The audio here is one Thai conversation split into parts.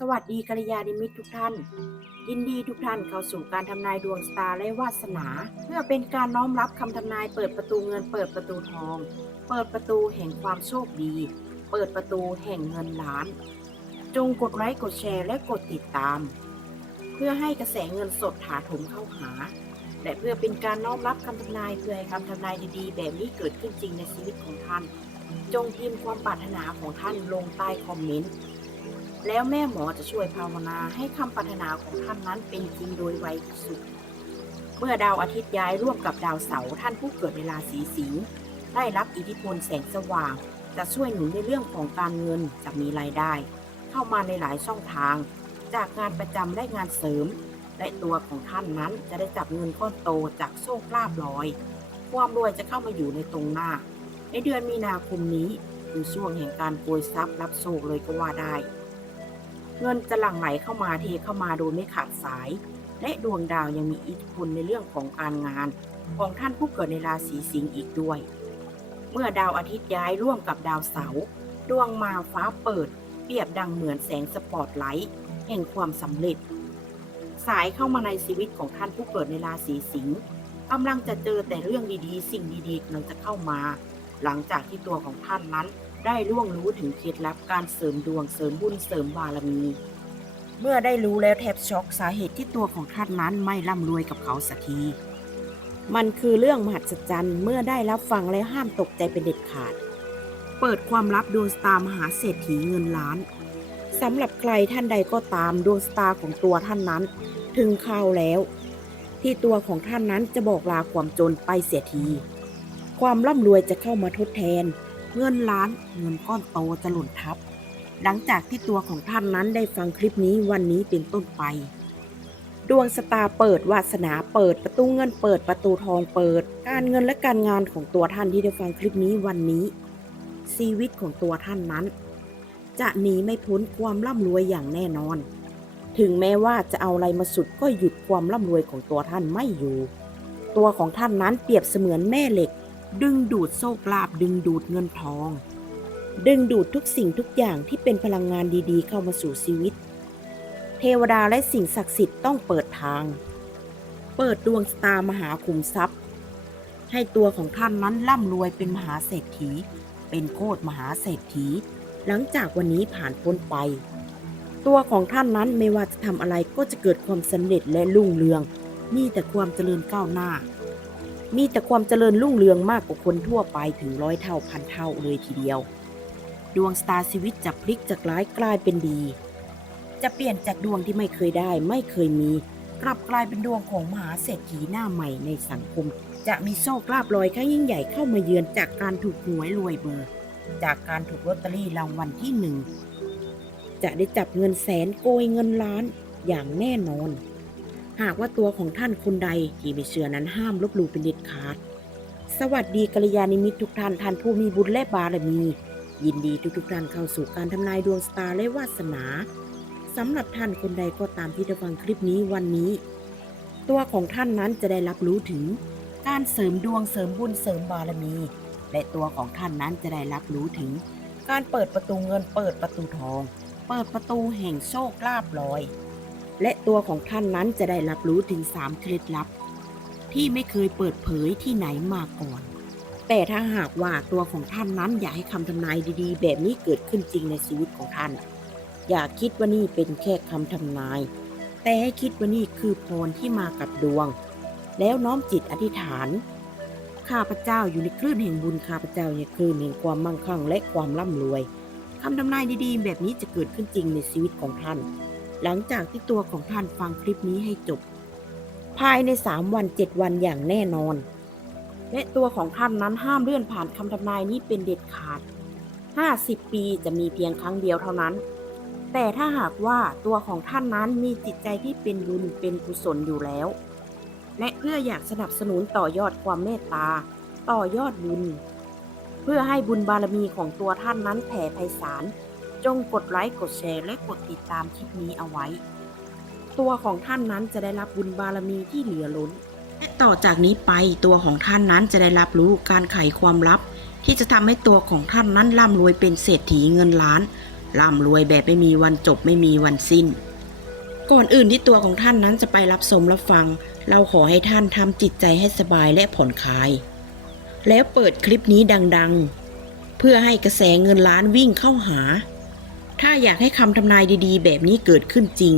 สวัสดีกัลยาณมิตรทุกท่าน ยินดีทุกท่านเข้าสู่การทำนายดวงสตาร์และวาสนา เพื่อเป็นการน้อมรับคำทำนายเปิดประตูเงินเปิดประตูทอง เปิดประตูแห่งความโชคดี เปิดประตูแห่งเงินล้าน จงกดไลค์กดแชร์และกดติดตาม เพื่อให้กระแสเงินสดถาถมเข้าหา และเพื่อเป็นการน้อมรับคำทำนายเพื่อให้คำทำนายดีๆ แบบนี้เกิดขึ้นจริงในชีวิตของท่าน จงพิมพ์ความปรารถนาของท่านลงใต้คอมเมนต์ แล้วแม่หมอจะช่วยภาวนาให้คำปรารถนาของท่านนั้นเป็นจริงโดยไวที่สุด เมื่อดาวอาทิตย์ย้ายร่วมกับดาวเสาร์ท่านผู้เกิดในราศีสิงห์ได้รับอิทธิพลแสงสว่าง จะช่วยหนุนในเรื่องของการเงินจะมีรายได้ เข้ามาในหลายช่องทาง จากงานประจำและงานเสริม และตัวของท่านนั้นจะได้จับเงินก้อนโตจากโชคลาภลอย ความรวยจะเข้ามาอยู่ในตรงหน้า ในเดือนมีนาคมนี้คือช่วงแห่งการโกยทรัพย์รับโชคเลยก็ว่าได้ เงินจะหลั่งไหลเข้ามาเทเข้ามาโดยไม่ขาดสาย และดวงดาวยังมีอิทธิพลในเรื่องของการงาน ของท่านผู้เกิดในราศีสิงห์อีกด้วย เมื่อดาวอาทิตย์ย้ายร่วมกับดาวเสาร์ดวงมาฟ้าเปิด เปรียบดังเหมือนแสงสปอตไลท์แห่งความสำเร็จ สายเข้ามาในชีวิตของท่านผู้เกิดในราศีสิงห์กำลังจะเจอแต่เรื่องดีๆ สิ่งดีๆกำลังจะเข้ามา หลังจากที่ตัวของท่านนั้น ได้ล่วงรู้ถึงเคล็ดลับการเสริมดวงเสริมบุญเสริมบารมี เมื่อได้รู้แล้วแทบช็อกสาเหตุที่ตัวของท่านนั้นไม่ร่ำรวยกับเขาสักที มันคือเรื่องมหัศจรรย์เมื่อได้รับฟังแล้วห้ามตกใจเป็นเด็ดขาด เปิดความลับดวงสตาร์มหาเศรษฐีเงินล้านสำหรับใครท่านใดก็ตามดวงสตาร์ของตัวท่านนั้น ถึงข่าวแล้ว ที่ตัวของท่านนั้นจะบอกลาความจนไปเสียที ความร่ำรวยจะเข้ามาทดแทน เงินล้านเงินก้อนโตจะหล่นทับ หลังจากที่ตัวของท่านนั้นได้ฟังคลิปนี้วันนี้เป็นต้นไป ดวงสตาร์เปิดวาสนาเปิดประตูเงินเปิดประตูทองเปิด การเงินและการงานของตัวท่านที่ได้ฟังคลิปนี้วันนี้ ชีวิตของตัวท่านนั้น จะหนีไม่พ้นความร่ำรวยอย่างแน่นอน ถึงแม้ว่าจะเอาอะไรมาสุดก็หยุดความร่ำรวยของตัวท่านไม่อยู่ ตัวของท่านนั้นเปรียบเสมือนแม่เหล็ก ดึงดูดโชคลาภดึงดูดเงินทอง ดึงดูดทุกสิ่งทุกอย่างที่เป็นพลังงานดีๆ เข้ามาสู่ชีวิต เทวดาและสิ่งศักดิ์สิทธิ์ต้องเปิดทาง เปิดดวงสตามหาคุมทรัพย์ ให้ตัวของท่านนั้นร่ำรวยเป็นมหาเศรษฐี เป็นโคตรมหาเศรษฐี หลังจากวันนี้ผ่านพ้นไป ตัวของท่านนั้นไม่ว่าจะทำอะไรก็จะเกิดความสำเร็จและรุ่งเรือง มีแต่ความเจริญก้าวหน้า มีแต่ความเจริญรุ่งเรืองมากกว่าคนทั่วไปถึงร้อยเท่าพันเท่าเลยทีเดียว ดวงสตาร์ชีวิตจะพลิกจากร้ายกลายเป็นดี จะเปลี่ยนจากดวงที่ไม่เคยได้ไม่เคยมี กลับกลายเป็นดวงของมหาเศรษฐีหน้าใหม่ในสังคม จะมีโชคลาภลอยครั้งยิ่งใหญ่เข้ามาเยือนจากการถูกหวยรวยเบอร์ จากการถูกลอตเตอรี่รางวัลที่หนึ่งจะได้จับเงินแสนโกยเงินล้านอย่างแน่นอน หากว่าตัวของท่านคนใดที่ไม่เชื่อนั้นห้ามลบหลู่เป็นเด็ดขาด สวัสดีกัลยาณมิตรทุกท่านท่านผู้มีบุญและบารมี ยินดีทุกๆท่านเข้าสู่การทำนายดวงสตาร์และวาสนาสำหรับท่านคนใดก็ตามที่ได้ฟังคลิปนี้วันนี้ ตัวของท่านนั้นจะได้รับรู้ถึง การเสริมดวงเสริมบุญเสริมบารมี และตัวของท่านนั้นจะได้รับรู้ถึง การเปิดประตูเงินเปิดประตูทอง เปิดประตูแห่งโชคลาภลอย และตัวของท่านนั้นจะได้รับรู้ถึงสามเคล็ดลับ ที่ไม่เคยเปิดเผยที่ไหนมาก่อน แต่ถ้าหากว่าตัวของท่านนั้นอยากให้คำทำนายดีๆ แบบนี้เกิดขึ้นจริงในชีวิตของท่าน อย่าคิดว่านี่เป็นแค่คำทำนาย แต่ให้คิดว่านี่คือพรที่มากับดวง แล้วน้อมจิตอธิษฐานข้าพเจ้าอยู่ในคลื่นแห่งบุญข้าพเจ้าในคลื่นแห่งความมั่งคั่งและความร่ำรวยคำทำนายดีๆ แบบนี้จะเกิดขึ้นจริงในชีวิตของท่าน หลังจากที่ตัวของท่านฟังคลิปนี้ให้จบ ภายใน 3 วัน 7 วันอย่างแน่นอน และตัวของท่านนั้นห้ามเลื่อนผ่านคำทำนายนี้เป็นเด็ดขาด 50 ปีจะมีเพียงครั้งเดียวเท่านั้น แต่ถ้าหากว่าตัวของท่านนั้นมีจิตใจที่เป็นบุญเป็นกุศลอยู่แล้ว และเพื่ออยากสนับสนุนต่อยอดความเมตตา ต่อยอดบุญ เพื่อให้บุญบารมีของตัวท่านนั้นแผ่ไพศาล จงกดไลค์กดแชร์และกดติดตามคลิปนี้เอาไว้ ตัวของท่านนั้นจะได้รับบุญบารมีที่เหลือล้น และต่อจากนี้ไปตัวของท่านนั้นจะได้รับรู้การไขความลับ ที่จะทำให้ตัวของท่านนั้นร่ำรวยเป็นเศรษฐีเงินล้านร่ำรวยแบบไม่มีวันจบไม่มีวันสิ้น ก่อนอื่นที่ตัวของท่านนั้นจะไปรับชมรับฟัง เราขอให้ท่านทำจิตใจให้สบายและผ่อนคลาย แล้วเปิดคลิปนี้ดัง ๆ เพื่อให้กระแสเงินล้านวิ่งเข้าหา ถ้าอยากให้คำทำนายดีๆ แบบนี้เกิดขึ้นจริง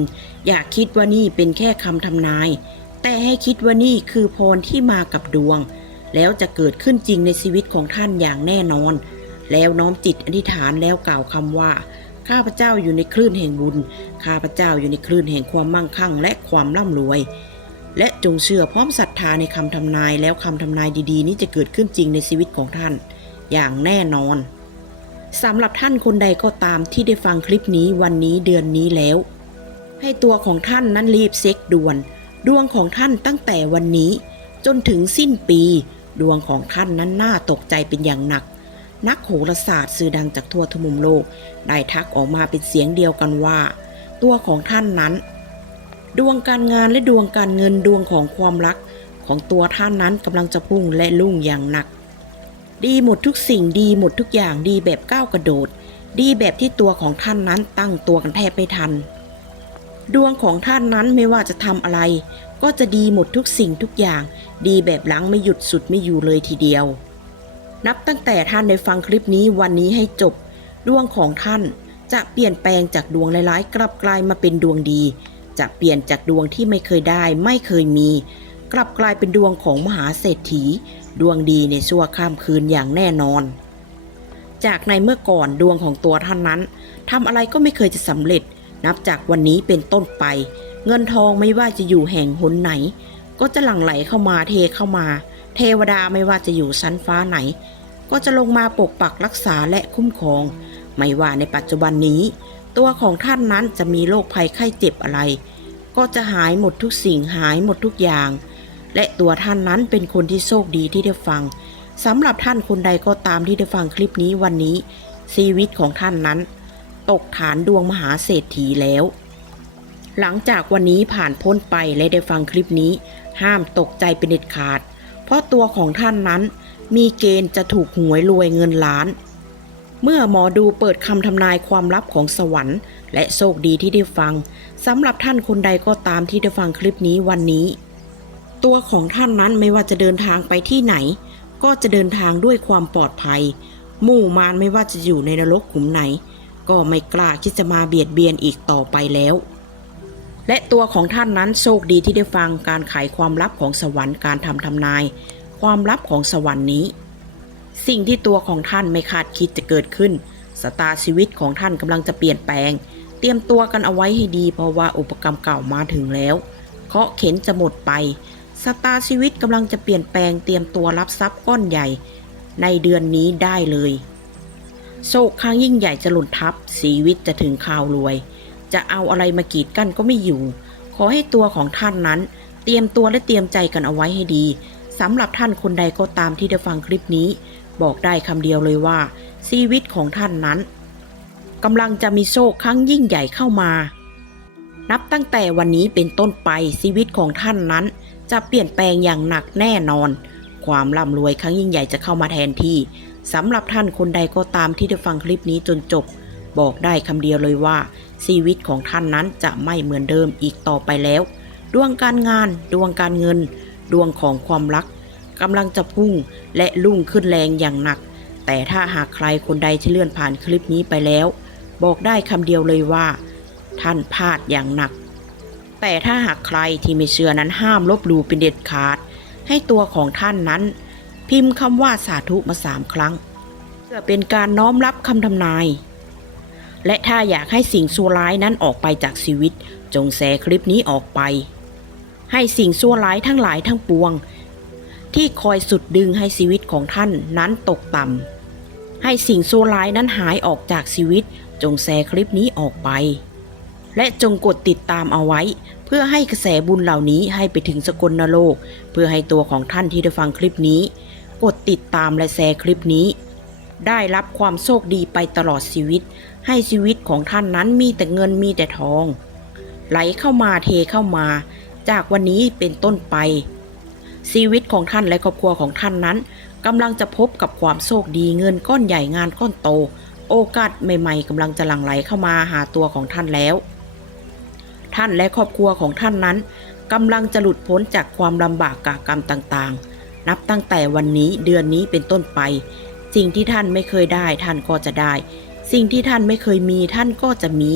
อย่าคิดว่านี่เป็นแค่คำทำนาย แต่ให้คิดว่านี่คือพรที่มากับดวง แล้วจะเกิดขึ้นจริงในชีวิตของท่านอย่างแน่นอน แล้วน้อมจิตอธิษฐานแล้วกล่าวคำว่า ข้าพเจ้าอยู่ในคลื่นแห่งบุญ ข้าพเจ้าอยู่ในคลื่นแห่งความมั่งคั่ง และความร่ำรวย และจงเชื่อพร้อมศรัทธาในคำทำนายแล้วคำทำนายดีๆ นี้จะเกิดขึ้นจริงในชีวิตของท่าน อย่างแน่นอน สำหรับท่านคนใดก็ตามที่ได้ฟังคลิปนี้วันนี้เดือนนี้แล้ว ให้ตัวของท่านนั้นรีบเซ็กด่วน ดวงของท่านตั้งแต่วันนี้ จนถึงสิ้นปี ดวงของท่านนั้นน่าตกใจเป็นอย่างหนัก นักโหราศาสตร์สื่อดังจากทั่วทุกมุมโลก ได้ทักออกมาเป็นเสียงเดียวกันว่า ตัวของท่านนั้น ดวงการงานและดวงการเงินดวงของความรัก ของตัวท่านนั้นกำลังจะพุ่งและลุ่งอย่างหนัก ดีหมดทุกสิ่งดีหมดทุกอย่างดีแบบก้าวกระโดด ดีแบบที่ตัวของท่านนั้นตั้งตัวกันแทบไม่ทัน ดวงของท่านนั้นไม่ว่าจะทำอะไร ก็จะดีหมดทุกสิ่งทุกอย่าง ดีแบบหลังไม่หยุดสุดไม่อยู่เลยทีเดียว นับตั้งแต่ท่านได้ฟังคลิปนี้วันนี้ให้จบ ดวงของท่านจะเปลี่ยนแปลงจากดวงร้ายๆกลับกลายมาเป็นดวงดี จะเปลี่ยนจากดวงที่ไม่เคยได้ไม่เคยมี กลับกลายเป็นดวงของมหาเศรษฐี ดวงดีในชั่วข้ามคืนอย่างแน่นอน จากในเมื่อก่อนดวงของตัวท่านนั้นทำอะไรก็ไม่เคยจะสำเร็จ นับจากวันนี้เป็นต้นไป เงินทองไม่ว่าจะอยู่แห่งหนไหน ก็จะหลั่งไหลเข้ามาเทเข้ามา เทวดาไม่ว่าจะอยู่ชั้นฟ้าไหน ก็จะลงมาปกปักรักษาและคุ้มครอง ไม่ว่าในปัจจุบันนี้ ตัวของท่านนั้นจะมีโรคภัยไข้เจ็บอะไร ก็จะหายหมดทุกสิ่งหายหมดทุกอย่าง และตัวท่านนั้นเป็นคนที่โชคดีที่ได้ฟังสำหรับท่านคนใดก็ตามที่ได้ฟังคลิปนี้วันนี้ ชีวิตของท่านนั้น ตกฐานดวงมหาเศรษฐีแล้ว หลังจากวันนี้ผ่านพ้นไปและได้ฟังคลิปนี้ ห้ามตกใจเป็นเด็ดขาด เพราะตัวของท่านนั้น มีเกณฑ์จะถูกหวยรวยเงินล้าน เมื่อหมอดูเปิดคำทำนายความลับของสวรรค์ และโชคดีที่ได้ฟังสำหรับท่านคนใดก็ตามที่ได้ฟังคลิปนี้วันนี้ ตัวของท่านนั้นไม่ว่าจะเดินทางไปที่ไหน ก็จะเดินทางด้วยความปลอดภัยหมู่มารไม่ว่าจะอยู่ในนรกขุมไหน ก็ไม่กล้าที่จะมาเบียดเบียนอีกต่อไปแล้ว และตัวของท่านนั้นโชคดีที่ได้ฟังการไขความลับของสวรรค์การทำทำนาย ความลับของสวรรค์นี้ สิ่งที่ตัวของท่านไม่คาดคิดจะเกิดขึ้นสตาร์ชีวิตของท่านกำลังจะเปลี่ยนแปลง เตรียมตัวกันเอาไว้ให้ดีเพราะว่าอุปกรรมเก่ามาถึงแล้วเคาะเข็นจะหมดไป สตาร์ชีวิตกำลังจะเปลี่ยนแปลงเตรียมตัวรับทรัพย์ก้อนใหญ่ ในเดือนนี้ได้เลยโชคข้งยิ่งใหญ่จะหล่นทับชีวิตจะถึงข่าวรวย จะเอาอะไรมากีดกั้นก็ไม่อยู่ ขอให้ตัวของท่านนั้น เตรียมตัวและเตรียมใจกันเอาไว้ให้ดีสำหรับท่านคนใดก็ตามที่ได้ฟังคลิปนี้ บอกได้คำเดียวเลยว่า ชีวิตของท่านนั้นกำลังจะมีโชคครั้งยิ่งใหญ่เข้ามา นับตั้งแต่วันนี้เป็นต้นไปชีวิตของท่านนั้น จะเปลี่ยนแปลงอย่างหนักแน่นอน ความร่ำรวยครั้งยิ่งใหญ่จะเข้ามาแทนที่สำหรับท่านคนใดก็ตามที่ได้ฟังคลิปนี้จนจบ บอกได้คำเดียวเลยว่า ชีวิตของท่านนั้นจะไม่เหมือนเดิมอีกต่อไปแล้ว ดวงการงาน ดวงการเงิน ดวงของความรักกำลังจะพุ่งและลุ่งขึ้นแรงอย่างหนัก แต่ถ้าหากใครคนใดที่เลื่อนผ่านคลิปนี้ไปแล้ว บอกได้คำเดียวเลยว่า ท่านพลาดอย่างหนัก แต่ถ้าหากใครที่ไม่เชื่อนั้นห้ามลบหลู่เป็นเด็ดขาด ให้ตัวของท่านนั้น พิมพ์คำว่าสาธุมาสามครั้ง เพื่อเป็นการน้อมรับคำทำนาย และถ้าอยากให้สิ่งชั่วร้ายนั้นออกไปจากชีวิต จงแชร์คลิปนี้ออกไป ให้สิ่งชั่วร้ายทั้งหลายทั้งปวง ที่คอยสุดดึงให้ชีวิตของท่านนั้นตกต่ำให้สิ่งชั่วร้ายนั้นหายออกจากชีวิต จงแชร์คลิปนี้ออกไป และจงกดติดตามเอาไว้ เพื่อให้กระแสบุญเหล่านี้ให้ไปถึงสกลนโลก เพื่อให้ตัวของท่านที่ได้ฟังคลิปนี้ กดติดตามและแชร์คลิปนี้ ได้รับความโชคดีไปตลอดชีวิต ให้ชีวิตของท่านนั้นมีแต่เงินมีแต่ทอง ไหลเข้ามาเทเข้ามา จากวันนี้เป็นต้นไป ชีวิตของท่านและครอบครัวของท่านนั้นกำลังจะพบกับความโชคดีเงินก้อนใหญ่งานก้อนโต โอกาสใหม่ ๆกำลังจะหลั่งไหลเข้ามาหาตัวของท่านแล้ว ท่านและครอบครัวของท่านนั้นกำลังจะหลุดพ้นจากความลำบากกากรรมต่างๆ นับตั้งแต่วันนี้เดือนนี้เป็นต้นไป สิ่งที่ท่านไม่เคยได้ท่านก็จะได้ สิ่งที่ท่านไม่เคยมีท่านก็จะมี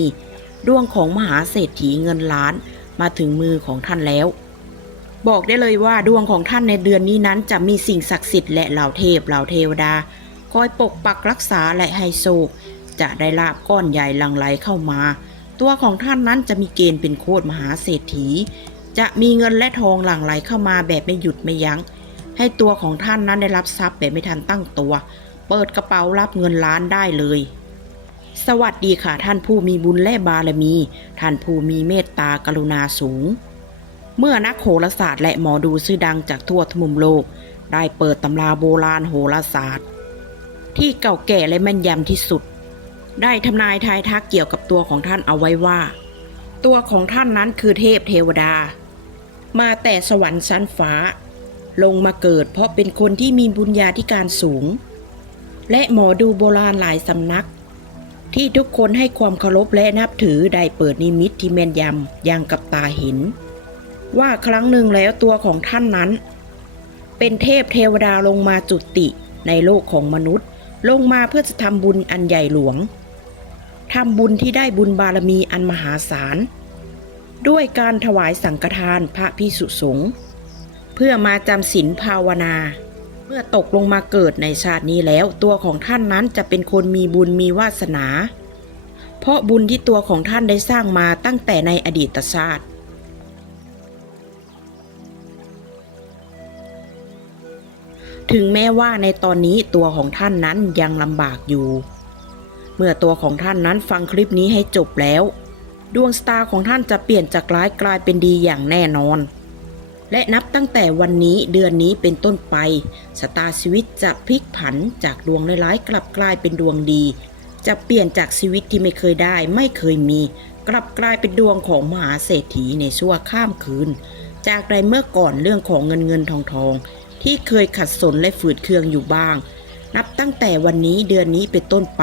ดวงของมหาเศรษฐีเงินล้านมาถึงมือของท่านแล้ว บอกได้เลยว่าดวงของท่านในเดือนนี้นั้นจะมีสิ่งศักดิ์สิทธิ์และเหล่าเทพเหล่าเทวดา คอยปกปักรักษาและให้โชคจะได้ลาบก้อนใหญ่หลั่งไหลเข้ามา ตัวของท่านนั้นจะมีเกณฑ์เป็นโคตรมหาเศรษฐี จะมีเงินและทองหลั่งไหลเข้ามาแบบไม่หยุดไม่ยัง้ง ให้ตัวของท่านนั้นได้รับทรัพย์แบบไม่ทันตั้งตัว เปิดกระเป๋ารับเงินล้านได้เลย สวัสดีค่ะท่านผู้มีบุญและบารมี ท่านผู้มีเมตตากรุณาสูง เมื่อนักโหราศาสตร์และหมอดูชื่อดังจากทั่วทุกมุมโลก ได้เปิดตำราโบราณโหราศาสตร์ ที่เก่าแก่และแม่นยำที่สุด ได้ทำนายทายทักเกี่ยวกับตัวของท่านเอาไว้ว่า ตัวของท่านนั้นคือเทพเทวดา มาแต่สวรรค์ชั้นฟ้า ลงมาเกิดเพราะเป็นคนที่มีบุญญาธิการสูง และหมอดูโบราณหลายสำนัก ที่ทุกคนให้ความเคารพและนับถือได้เปิดนิมิตที่แม่นยำอย่างกับตาเห็น ว่าครั้งหนึ่งแล้วตัวของท่านนั้น เป็นเทพเทวดาลงมาจุติในโลกของมนุษย์ลงมาเพื่อจะทำบุญอันใหญ่หลวง ทำบุญที่ได้บุญบารมีอันมหาศาล ด้วยการถวายสังฆทานพระพิสุสงฆ์เพื่อมาจำศีลภาวนา เมื่อตกลงมาเกิดในชาตินี้แล้ว ตัวของท่านนั้นจะเป็นคนมีบุญมีวาสนา เพราะบุญที่ตัวของท่านได้สร้างมาตั้งแต่ในอดีตชาติถึงแม้ว่าในตอนนี้ตัวของท่านนั้นยังลำบากอยู่ เมื่อตัวของท่านนั้นฟังคลิปนี้ให้จบแล้ว ดวงสตาร์ของท่านจะเปลี่ยนจากร้ายกลายเป็นดีอย่างแน่นอน และนับตั้งแต่วันนี้เดือนนี้เป็นต้นไปสตาร์ชีวิตจะพลิกผันจากดวงร้ายกลับกลายเป็นดวงดี จะเปลี่ยนจากชีวิตที่ไม่เคยได้ ไม่เคยมี กลับกลายเป็นดวงของมหาเศรษฐีในชั่วข้ามคืน จากใดเมื่อก่อนเรื่องของเงินเงินทองทองที่เคยขัดสนและฝืดเคืองอยู่บ้าง นับตั้งแต่วันนี้เดือนนี้เป็นต้นไป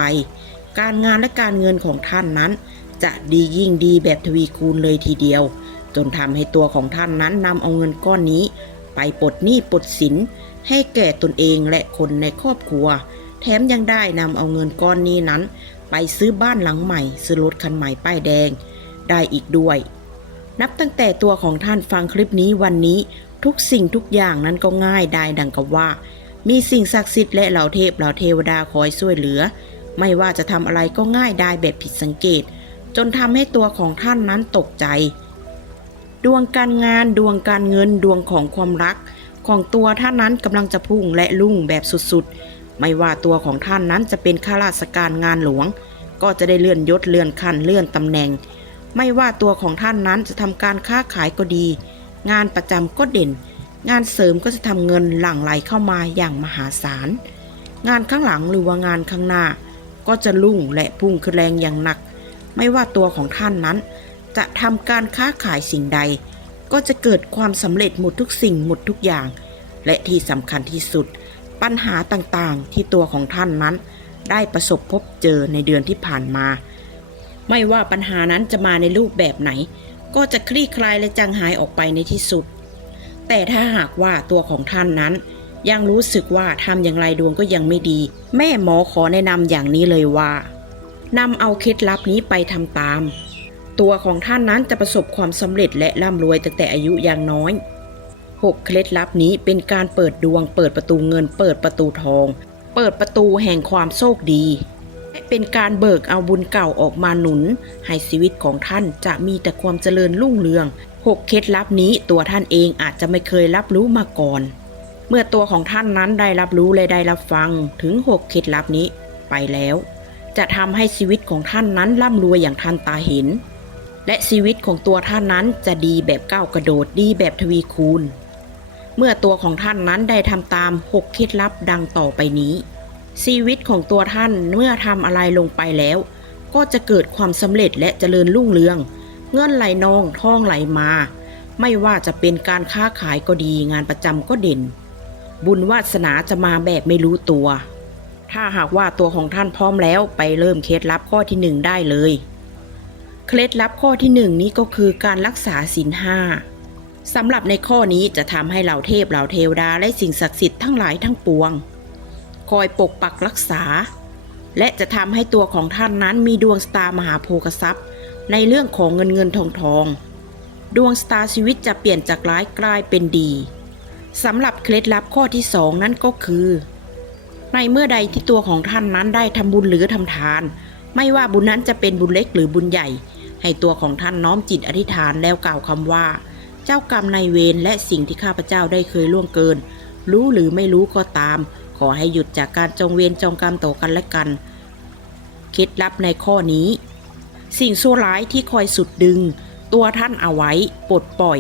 การงานและการเงินของท่านนั้น จะดียิ่งดีแบบทวีคูณเลยทีเดียว จนทำให้ตัวของท่านนั้นนำเอาเงินก้อนนี้ ไปปลดหนี้ปลดสิน ให้แก่ตนเองและคนในครอบครัว แถมยังได้นำเอาเงินก้อนนี้นั้น ไปซื้อบ้านหลังใหม่ ซื้อรถคันใหม่ป้ายแดง ได้อีกด้วย นับตั้งแต่ตัวของท่านฟังคลิปนี้วันนี้ทุกสิ่งทุกอย่างนั้นก็ง่ายได้ดังกับว่า มีสิ่งศักดิ์สิทธิ์และเหล่าเทพเหล่าเทวดาคอยช่วยเหลือ ไม่ว่าจะทำอะไรก็ง่ายได้แบบผิดสังเกต จนทำให้ตัวของท่านนั้นตกใจ ดวงการงานดวงการเงินดวงของความรัก ของตัวท่านนั้นกำลังจะพุ่งและลุ่งแบบสุดๆ ไม่ว่าตัวของท่านนั้นจะเป็นข้าราชการงานหลวง ก็จะได้เลื่อนยศเลื่อนขั้นเลื่อนตำแหน่ง ไม่ว่าตัวของท่านนั้นจะทำการค้าขายก็ดี งานประจำก็เด่น งานเสริมก็จะทำเงินหลั่งไหลเข้ามาอย่างมหาศาลงานข้างหลังหรือว่างานข้างหน้า ก็จะลุ่งและพุ่งขึ้นแรงอย่างหนัก ไม่ว่าตัวของท่านนั้น จะทำการค้าขายสิ่งใด ก็จะเกิดความสำเร็จหมดทุกสิ่งหมดทุกอย่าง และที่สำคัญที่สุด ปัญหาต่างๆที่ตัวของท่านนั้น ได้ประสบพบเจอในเดือนที่ผ่านมา ไม่ว่าปัญหานั้นจะมาในรูปแบบไหน ก็จะคลี่คลายและจางหายออกไปในที่สุด แต่ถ้าหากว่าตัวของท่านนั้น ยังรู้สึกว่าทำอย่างไรดวงก็ยังไม่ดี แม่หมอขอแนะนำอย่างนี้เลยว่านำเอาเคล็ดลับนี้ไปทำตาม ตัวของท่านนั้นจะประสบความสำเร็จและร่ำรวยตั้งแต่อายุยังน้อย 6 เคล็ดลับนี้เป็นการเปิดดวง เปิดประตูเงิน เปิดประตูทอง เปิดประตูแห่งความโชคดีและเป็นการเบิกเอาบุญเก่าออกมาหนุน ให้ชีวิตของท่านจะมีแต่ความเจริญรุ่งเรือง 6 เคล็ดลับนี้ตัวท่านเองอาจจะไม่เคยรับรู้มาก่อน เมื่อตัวของท่านนั้นได้รับรู้และได้รับฟังถึง6เคล็ดลับนี้ไปแล้ว จะทำให้ชีวิตของท่านนั้นร่ำรวยอย่างท่านตาเห็น และชีวิตของตัวท่านนั้นจะดีแบบก้าวกระโดดดีแบบทวีคูณ เมื่อตัวของท่านนั้นได้ทำตาม6เคล็ดลับดังต่อไปนี้ ชีวิตของตัวท่านเมื่อทำอะไรลงไปแล้ว ก็จะเกิดความสำเร็จและเจริญรุ่งเรือง เงินไหลนองทองไหลมา ไม่ว่าจะเป็นการค้าขายก็ดีงานประจำก็เด่น บุญวาสนาจะมาแบบไม่รู้ตัว ถ้าหากว่าตัวของท่านพร้อมแล้วไปเริ่มเคล็ดลับข้อที่หนึ่งได้เลย เคล็ดลับข้อที่หนึ่งนี้ก็คือการรักษาศีลห้าสำหรับในข้อนี้จะทำให้เหล่าเทพเหล่าเทวดาและสิ่งศักดิ์สิทธิ์ทั้งหลายทั้งปวง คอยปกปักรักษา และจะทำให้ตัวของท่านนั้นมีดวงสตาร์มหาโภคทรัพย์ ในเรื่องของเงินเงินทองทอง ดวงสตาร์ชีวิตจะเปลี่ยนจากร้ายกลายเป็นดี สำหรับเคล็ดลับข้อที่สองนั่นก็คือ ในเมื่อใดที่ตัวของท่านนั้นได้ทำบุญหรือทำทาน ไม่ว่าบุญนั้นจะเป็นบุญเล็กหรือบุญใหญ่ ให้ตัวของท่านน้อมจิตอธิษฐานแล้วกล่าวคำว่า เจ้ากรรมนายเวรและสิ่งที่ข้าพเจ้าได้เคยล่วงเกิน รู้หรือไม่รู้ก็ตาม ขอให้หยุดจากการจองเวรจองกรรมต่อกันและกัน เคล็ดลับในข้อนี้ สิ่งชั่วร้ายที่คอยสุดดึง ตัวท่านเอาไว้ปลดปล่อย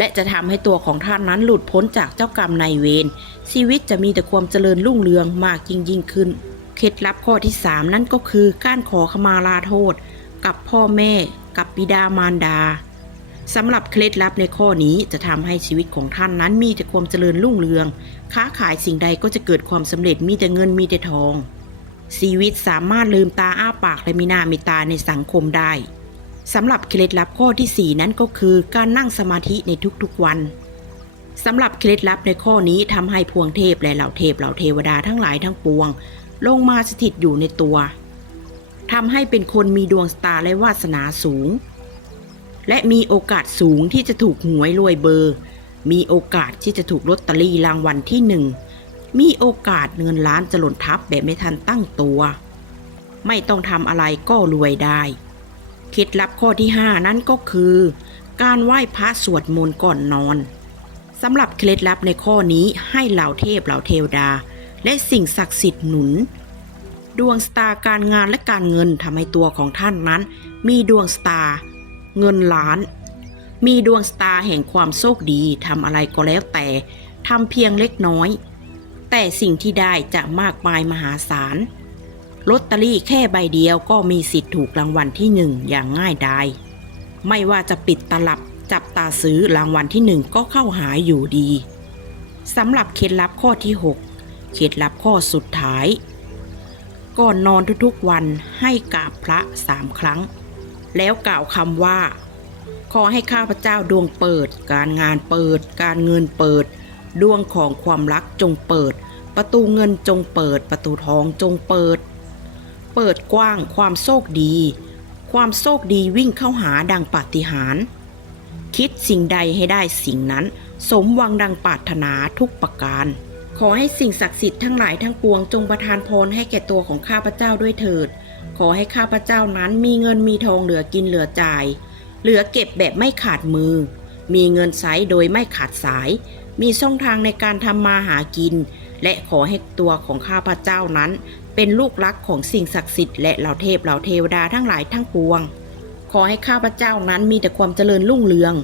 และจะทำให้ตัวของท่านนั้นหลุดพ้นจากเจ้ากรรมนายเวรชีวิตจะมีแต่ความเจริญรุ่งเรืองมากยิ่งยิ่งขึ้น เคล็ดลับข้อที่ 3 นั่นก็คือการขอขมาลาโทษ กับพ่อแม่ กับบิดามารดาสำหรับเคล็ดลับในข้อนี้จะทำให้ชีวิตของท่านนั้นมีแต่ความเจริญรุ่งเรือง ค้าขายสิ่งใดก็จะเกิดความสำเร็จมีแต่เงินมีแต่ทองชีวิตสามารถลืมตาอ้าปากและมีหน้ามีตาในสังคมได้ สำหรับเคล็ดลับข้อที่ 4 นั้นก็คือการนั่งสมาธิในทุกๆวันสำหรับเคล็ดลับในข้อนี้ทำให้พวงเทพและเหล่าเทพเหล่าเทวดาทั้งหลายทั้งปวง ลงมาสถิตอยู่ในตัวทำให้เป็นคนมีดวงตาและวาสนาสูง และมีโอกาสสูงที่จะถูกหวยรวยเบอร์ มีโอกาสที่จะถูกลอตเตอรี่รางวัลที่หนึ่งมีโอกาสเงินล้านจะหล่นทับแบบไม่ทันตั้งตัว ไม่ต้องทำอะไรก็รวยได้ เคล็ดลับข้อที่ 5 นั่นก็คือ การไหว้พระสวดมนต์ก่อนนอนสำหรับเคล็ดลับในข้อนี้ให้เหล่าเทพเหล่าเทวดา และสิ่งศักดิ์สิทธิ์หนุน ดวงสตาร์การงานและการเงินทำให้ตัวของท่านนั้น มีดวงสตาร์เงินล้าน มีดวงสตาร์แห่งความโชคดีทำอะไรก็แล้วแต่ทำเพียงเล็กน้อย แต่สิ่งที่ได้จะมากมายมหาศาล ลอตเตอรี่แค่ใบเดียวก็มีสิทธิ์ถูกรางวัลที่หนึ่งอย่างง่ายดาย ไม่ว่าจะปิดตลับจับตาซื้อรางวัลที่หนึ่งก็เข้าหาอยู่ดีสำหรับเคล็ดลับข้อที่ 6 เคล็ดลับข้อสุดท้าย ก่อนนอนทุกๆวันให้กราบพระสามครั้ง แล้วกล่าวคำว่า ขอให้ข้าพเจ้าดวงเปิด การงานเปิด การเงินเปิด ดวงของความรักจงเปิด ประตูเงินจงเปิด ประตูทองจงเปิด เปิดกว้างความโชคดี ความโชคดีวิ่งเข้าหาดังปาฏิหาริย์คิดสิ่งใดให้ได้สิ่งนั้น สมวังดังปรารถนาทุกประการ ขอให้สิ่งศักดิ์สิทธิ์ทั้งหลายทั้งปวงจงประทานพรให้แก่ตัวของข้าพเจ้าด้วยเถิด ขอให้ข้าพเจ้านั้นมีเงินมีทองเหลือกินเหลือจ่าย เหลือเก็บแบบไม่ขาดมือ มีเงินใช้โดยไม่ขาดสาย มีช่องทางในการทำมาหากิน และขอให้ตัวของข้าพเจ้านั้น เป็นลูกรักของสิ่งศักดิ์สิทธิ์และเหล่าเทพเหล่าเทวดาทั้งหลายทั้งปวง ขอให้ข้าพเจ้านั้นมีแต่ความเจริญรุ่งเรือง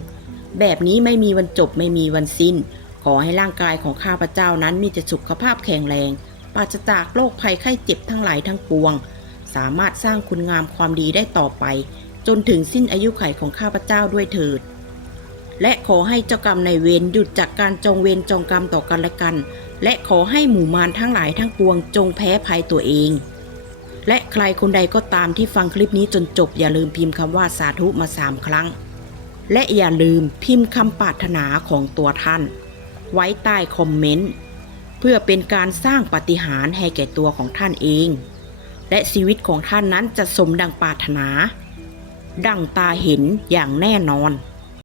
แบบนี้ไม่มีวันจบไม่มีวันสิ้น ขอให้ร่างกายของข้าพเจ้านั้นมีแต่สุขภาพแข็งแรงปราศจากโรคภัยไข้เจ็บทั้งหลายทั้งปวง สามารถสร้างคุณงามความดีได้ต่อไป จนถึงสิ้นอายุไขของข้าพเจ้าด้วยเถิด และขอให้เจ้ากรรมนายเวรหยุดจากการจองเวรจองกรรมต่อกันและกัน และขอให้หมู่มารทั้งหลายทั้งปวงจงแพ้ภัยตัวเอง และใครคนใดก็ตามที่ฟังคลิปนี้จนจบ อย่าลืมพิมพ์คำว่าสาธุมาสามครั้ง และอย่าลืมพิมพ์คำปรารถนาของตัวท่าน ไว้ใต้คอมเมนต์เพื่อเป็นการสร้างปาฏิหาริย์ให้แก่ตัวของท่านเอง และชีวิตของท่านนั้นจะสมดังปรารถนา ดังตาเห็นอย่างแน่นอน